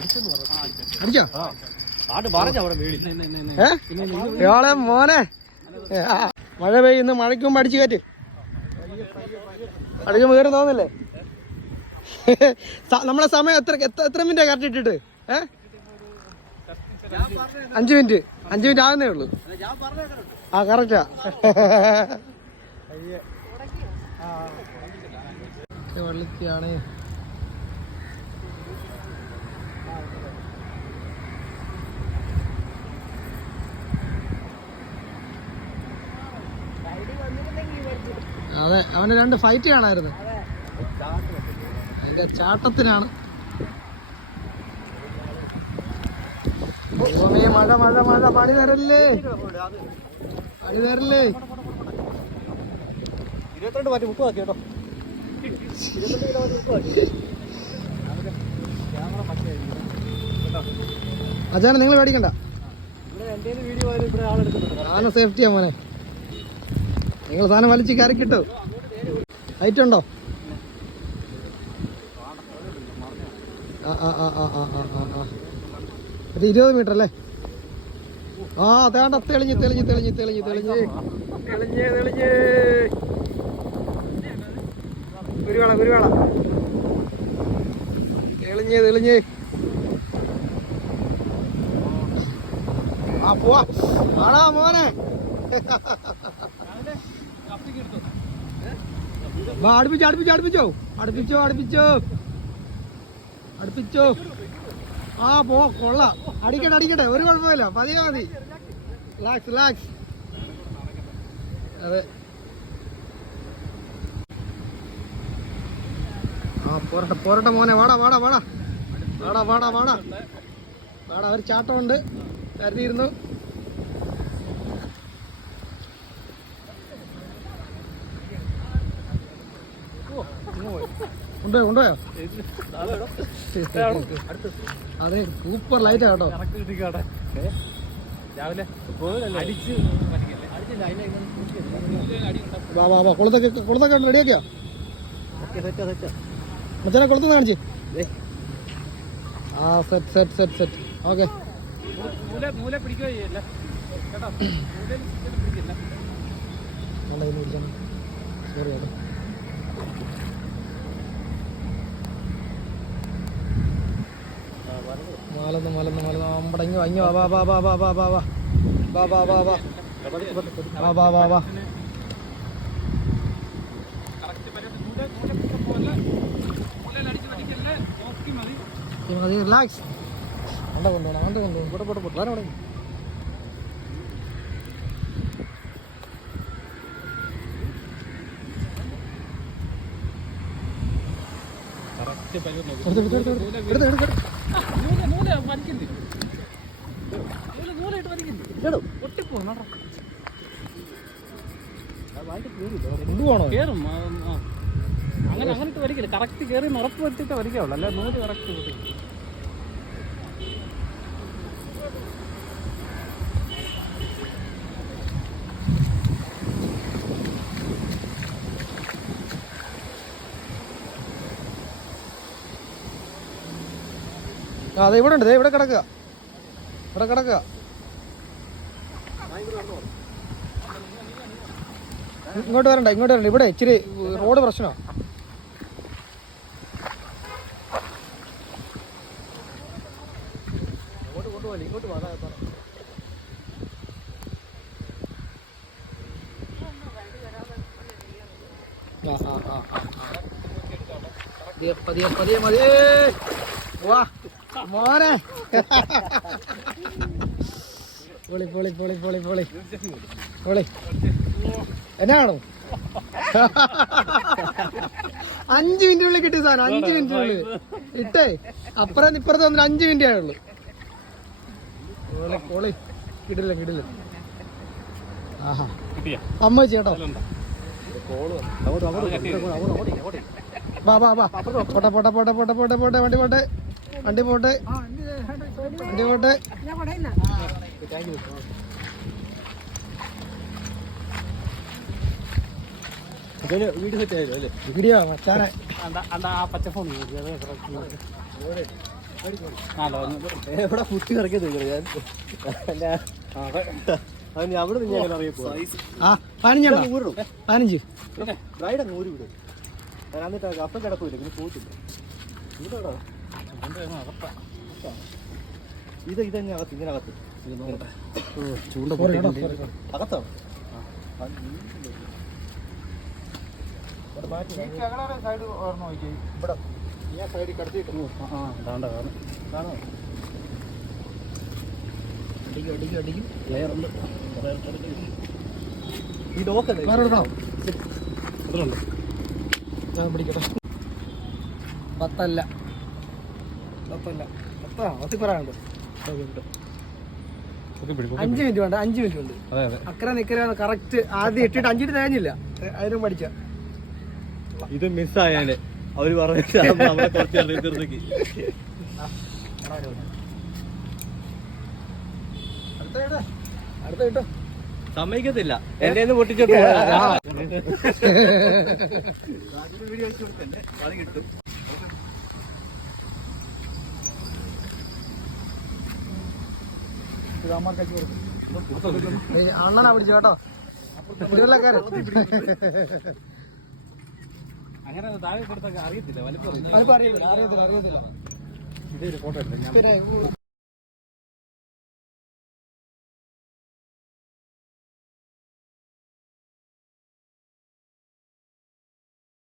അടിച്ചോ പാട്ട് പറഞ്ഞ അവിടെ വീടി ഏ? ഇയാളെ മോനെ. മഴ പെയ്യുന്നു മഴയ്ക്ക് മുമ്പ് അടിച്ചു കയറ്റ് അടിക്കുമ്പോ കയറി തോന്നില്ലേ നമ്മളെ സമയം എത്ര എത്ര എത്ര മിനിറ്റാ കറക്റ്റ് ഇട്ടിട്ട്? ഏ? അഞ്ചു മിനിറ്റ് അഞ്ചു മിനിറ്റ് ആകുന്നേ ഉള്ളൂ. ആ കറക്റ്റാ വെള്ളിക്കാണ് അതെ അവന് രണ്ട് ഫൈറ്റ് കാണായിരുന്നു. അതിന്റെ ചാട്ടത്തിനാണ് മഴ മഴ മഴ പണി തരല്ലേ പണി തരല്ലേ ഇരുപത്തിരണ്ട് മാറ്റി മുപ്പത് ആക്കി കേട്ടോ. ഇരുപത്തിരണ്ട് കിലോ മാറ്റി മുപ്പത് ആക്കി ക്യാമറ പച്ചയായിരിക്കും അച്ഛാണ് നിങ്ങൾ പേടിക്കണ്ട സേഫ്റ്റിയാ മോനെ. നിങ്ങൾ സാധനം വലിച്ച് കയറിക്കിട്ടു. ഹൈറ്റ് ഉണ്ടോ? ആ ആ ആ ആ ആ ആ ആ ആ. ഇത് ഇരുപത് മീറ്റർ അല്ലേ? ആ അതേണ്ട തെളിഞ്ഞ് തെളിഞ്ഞ് തെളിഞ്ഞ് തെളിഞ്ഞ് തെളിഞ്ഞ്. തെളിഞ്ഞ് തെളിഞ്ഞ്. കുരുവേള കുരുവേള തെളിഞ്ഞ് തെളിഞ്ഞ്. ആ പോവാ. ആടാ മോനെ. അടുപ്പിച്ചോ അടുപ്പിച്ചോ അടുപ്പിച്ചോ. അടുപ്പിച്ചോ അടുപ്പിച്ചോ. അടുപ്പിച്ചോ. ആ പോ കൊള്ളാം. അടിക്കട്ടെ അടിക്കട്ടെ. ഒരു കുഴപ്പമില്ല. പതിയെ മതി. റിലാക്സ് റിലാക്സ് അതെ. ആ പോരട്ടെ പോരട്ടെ മോനെ. വാടാ വാടാ വാടാ. വാടാ വാടാ വാടാ. വാടാ ഒരു ചാട്ടമുണ്ട്. കരുതിയിരുന്നു കൊണ്ടുപോയോ കൊണ്ടുപോയോ? അതെ സൂപ്പർ ലൈറ്റ് കേട്ടോ. രാവിലെ അടിച്ച് വാ വാ വാ കൊളുത്തൊക്കെ കൊളുത്തൊക്കെ റെഡിയാക്കിയോ മച്ചാനെ കൊളുത്തുനിന്ന് കാണിച്ച്. ആ set set set set okay. Sorry കേട്ടോ. മലന്ന് മാലന്ന് മാലന്ന്. അമ്പട ഇങ്ങ് വാ, വാ വാ വാ വാ വാ വാ വാ. വാ വാ വാ വാ. വാ വാ വാ വാ. മതി റിലാക്സ് വണ്ട കൊണ്ടുപോകണം വണ്ട കൊണ്ടുപോകണം ഇവിടെ പോട്ടെ പോട്ടെ. വരാൻ അവിടെ കറക്റ്റ് പരിപാടി നൂൽ നൂൽ വലിക്കുന്നു നൂൽ നൂലായിട്ട് വലിക്കുന്നു കേറും. അങ്ങനെ അങ്ങനത്തെ വലിക്കില്ല കറക്റ്റ് കയറി ഉറപ്പ് വരുത്തിയിട്ട് വലിക്കാവുള്ളൂ. അല്ലെ നൂൽ കറക്റ്റ് അതെ ഇവിടെ ഉണ്ട് ഇവിടെ കിടക്കുക. ഇവിടെ കിടക്കുക. ഇങ്ങോട്ട് വരണ്ട ഇങ്ങോട്ട് വരണ്ട. ഇവിടെ ഇച്ചിരി റോഡ് പ്രശ്നമാണ് ഇങ്ങോട്ട്. പതിയെ പതിയെ പതിയെ വാ. മോനെ. പൊളി പൊളി പൊളി പൊളി പൊളി. പൊളി. എന്നാണോ? അഞ്ച് മിനിറ്റിനുള്ളിൽ കിട്ടിയ സാധനം അഞ്ച് മിനിറ്റിനുള്ളിൽ. ഇട്ടേ. അപ്പുറം ഇപ്പുറത്ത് വന്നിട്ട് അഞ്ച് മിനിറ്റ് ആയുള്ളൂ പൊളി പൊളി. കിടില്ല കിടില്ല ആഹാ. കിട്ടിയാ? സമ്മതിച്ചു കേട്ടോ. വാ വാ വാ. പോട്ടെ പോട്ടെ പോട്ടെ പോട്ടെ പോട്ടെ പോട്ടെ വണ്ടി പോട്ടെ. വണ്ടി പോട്ടെ. വണ്ടി പോട്ടെ. വീട് സെറ്റ് ആയല്ലോ അല്ലേ? വീഡിയോ മച്ചാനെ. അണ്ട അണ്ട ആ പച്ച ഫോൺ എവിടെ ഇറക്കിയത് ഞാൻ അവിടെ നിന്ന് ഞാൻ അറിയപ്പോ പതിനഞ്ച് ബ്രൈഡ് അങ്ങ് ഊരി വിടും ഞാൻ എന്നിട്ട് അപ്പം കിടക്കൂല പിന്നെ പോയിട്ടില്ല ഇത് അകത്ത് ഇങ്ങനെ അകത്ത് ചൂണ്ട പോരെ കേട്ടോ, പോരെ, പോരെ. അകത്താണ് ആ ഇതാണ്ട കാണും അടിക്കും അടിക്കും അടിക്കും ലെയർ ഉണ്ട് ഈ ഡോക്കല്ലേ വേറെ എടുക്കണോ ഇതിലുണ്ട് ഞാൻ പിടിക്കട്ടെ പത്തല്ല പത്തല്ല പത്താ പത്തി പറയാനുണ്ട്. ഒക്കെ അഞ്ച് മിനിറ്റ് വേണ്ട അഞ്ച് മിനിറ്റ് ഉണ്ട്. അക്കരെ നിക്കര കറക്റ്റ് ആദ്യം ഇട്ടിട്ട് അഞ്ചിട്ട് തേഞ്ഞില്ല അതിനും പഠിച്ച. ഇത് മിസ്സായാലേ അവർ പറഞ്ഞു അടുത്ത കിട്ടോ. സമ്മതിക്കത്തില്ല. എന്റെ പൊട്ടിച്ചോട്ട് വീഡിയോ അത് കിട്ടും. അണ്ണനാ പിടിച്ചു കേട്ടോ അങ്ങനെ അറിയത്തില്ല അറിയത്തില്ല അറിയത്തില്ല ഫോട്ടോ